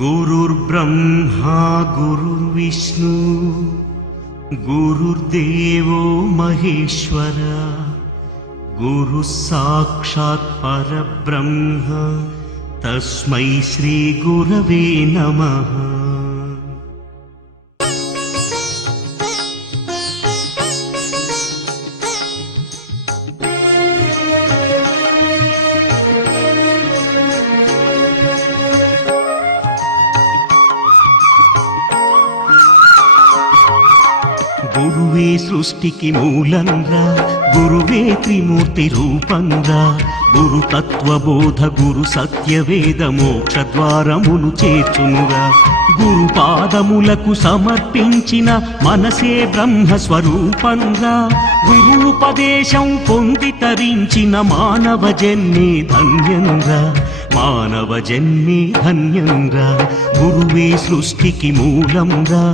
गुरुर्ब्रह्मा गुरुर्विष्णु गुरुर्देवो महेश्वर गुरुः साक्षात् परब्रह्म तस्मै श्री गुरवे नमः। గురువే సృష్టికి మూలంరా, గురువే త్రిమూర్తి రూపంరా, గురు తత్వబోధ గురు సత్యవేద మోక్ష ద్వారమును చేర్చునురా. గురు పాదములకు సమర్పించిన మనసే బ్రహ్మ స్వరూపంరా, గురూపదేశం పొంది తరించిన మానవ జన్మే ధన్యంరా, మానవ జన్మే ధన్యంరా. గురువే సృష్టికి మూలంరా,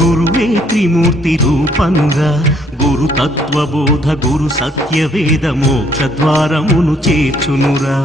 గురువే త్రిమూర్తి రూపంగా, గురు తత్వబోధ గురు సత్యవేద మోక్ష ద్వారమును చేర్చునురా.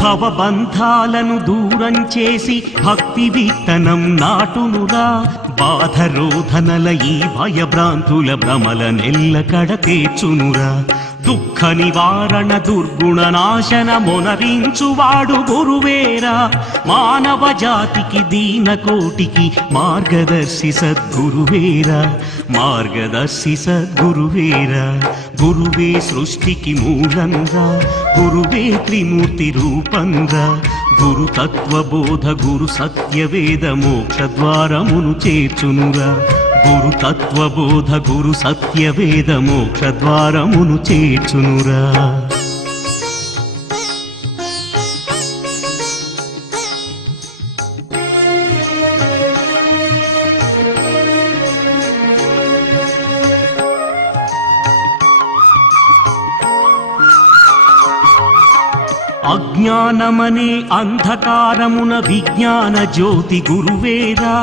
భవబంధాలను దూరం చేసి భక్తి విత్తనం నాటునురా, బాధరోధనల ఈ భయభ్రాంతుల భ్రమల నెల్ల కడతేర్చునురా. దుఃఖ నివారణ దుర్గుణ నాశన మొనరించువాడు గురువేరా, మానవ జాతికి దీన కోటికి మార్గదర్శి సద్గురువేరా, మార్గదర్శి సద్గురువేరా. గురువే సృష్టికి మూలంగా, గురువే త్రిమూర్తి రూపంగా, గురు తత్వబోధ గురు సత్యవేద మోక్ష ద్వారమును చేర్చునురా. గురు తత్వబోధ గురు సత్యవేద మోక్ష ద్వారమును చేర్చునురా. అజ్ఞానమనే అంధకారమున విజ్ఞాన జ్యోతి గురువేరా,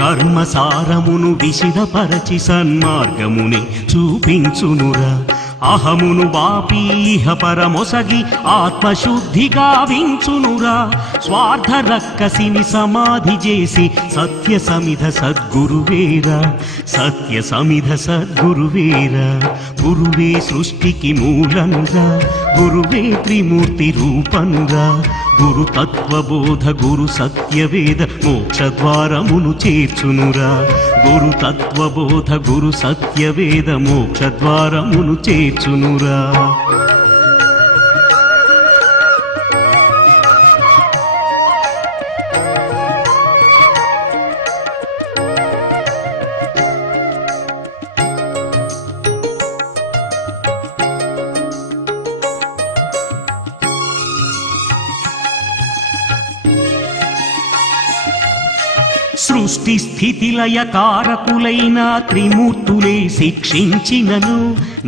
కర్మసారమును విశిదపరచి సన్మార్గముని చూపించునురా. అహమును బాపీహ పరమొసగి ఆత్మశుద్ధి గావించునురా. స్వార్థ రక్కసిని సమాధి చేసి సత్య సమిధ సద్గురువేరా, సత్య సమిధ సద్గురువేరా. గురువే సృష్టికి మూలంగా, గురువే త్రిమూర్తి రూపంగా, గురు తత్వబోధ గురు సత్యవేద మోక్ష ద్వారమును చేర్చునురా. గురు తత్వబోధ గురు సత్యవేద మోక్ష ద్వారమును చేర్చునురా. సృష్టి స్థితిలయ కారకులైన త్రిమూర్తులే శిక్షించినను,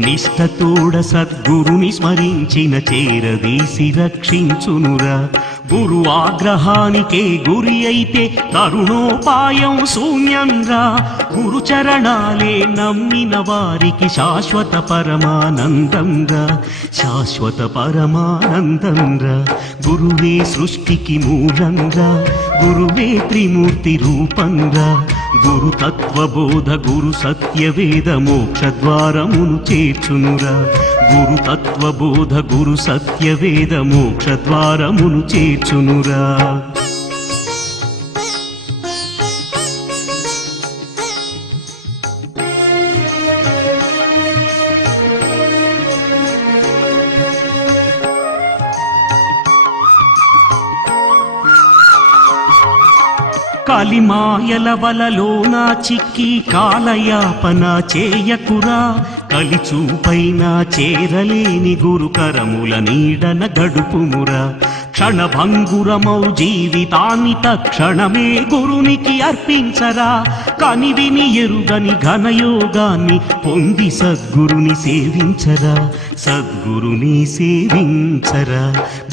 నిష్ఠతోడ సద్గురుని స్మరించిన చేరదీసి రక్షించునురా. గురు ఆగ్రహానికే గురి అయితే తరుణోపాయం శూన్యంరా, గురు చరణాలే నమ్మిన వారికి శాశ్వత పరమానందంగా, శాశ్వత పరమానందంగా. గురువే సృష్టికి మూలంగా, గురువే త్రిమూర్తి రూపంగా, గురు తత్వబోధ గురు సత్యవేద మోక్ష ద్వారమును చేర్చునురా. గురు తత్వబోధ గురు సత్యవేద మోక్ష ద్వారమును చేర్చునురా. కలిమాయల వలలోన చిక్కి కాలయాపన చేయకురా, కలిచూపైన చేరలేని గురు కరముల నీడన గడుపుమురా. క్షణభంగురమౌ జీవితాన్ని తక్షణమే గురునికి అర్పించరా. కనివిని ఎరుగని ఘనయోగాన్ని పొంది సద్గురుని సేవించరా. సద్గురుని సేవించరా.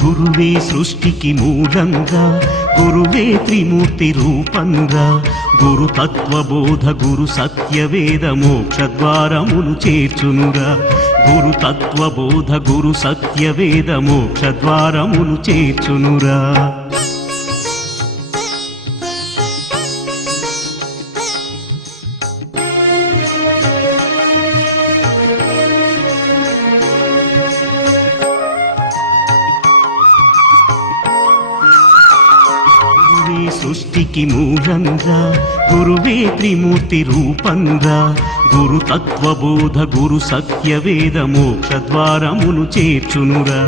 గురువే సృష్టికి మూలంగా, గురువే త్రిమూర్తి రూపంగా. గురు తత్వబోధ గురు సత్యవేద మోక్షద్వారమును చేర్చునురా. గురు తత్వబోధ గురు సత్యవేద మోక్షద్వారమును చేర్చునురా. సృష్టికి మూలంగా, గురువే త్రిమూర్తి రూపంగా. గురు తత్వబోధ గురు సత్యవేద మోక్షద్వారమును చేర్చునురా.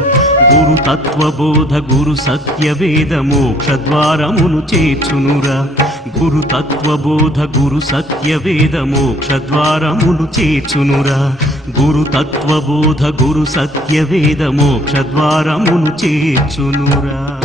గురు తత్వబోధ గురు సత్యవేద మోక్షద్వారమును చేర్చునురా. గురు తత్వబోధ గురు సత్యవేద మోక్షద్వారమును చేర్చునురా. గురు తత్వబోధ గురు సత్యవేద మోక్షద్వారమును చేర్చునురా.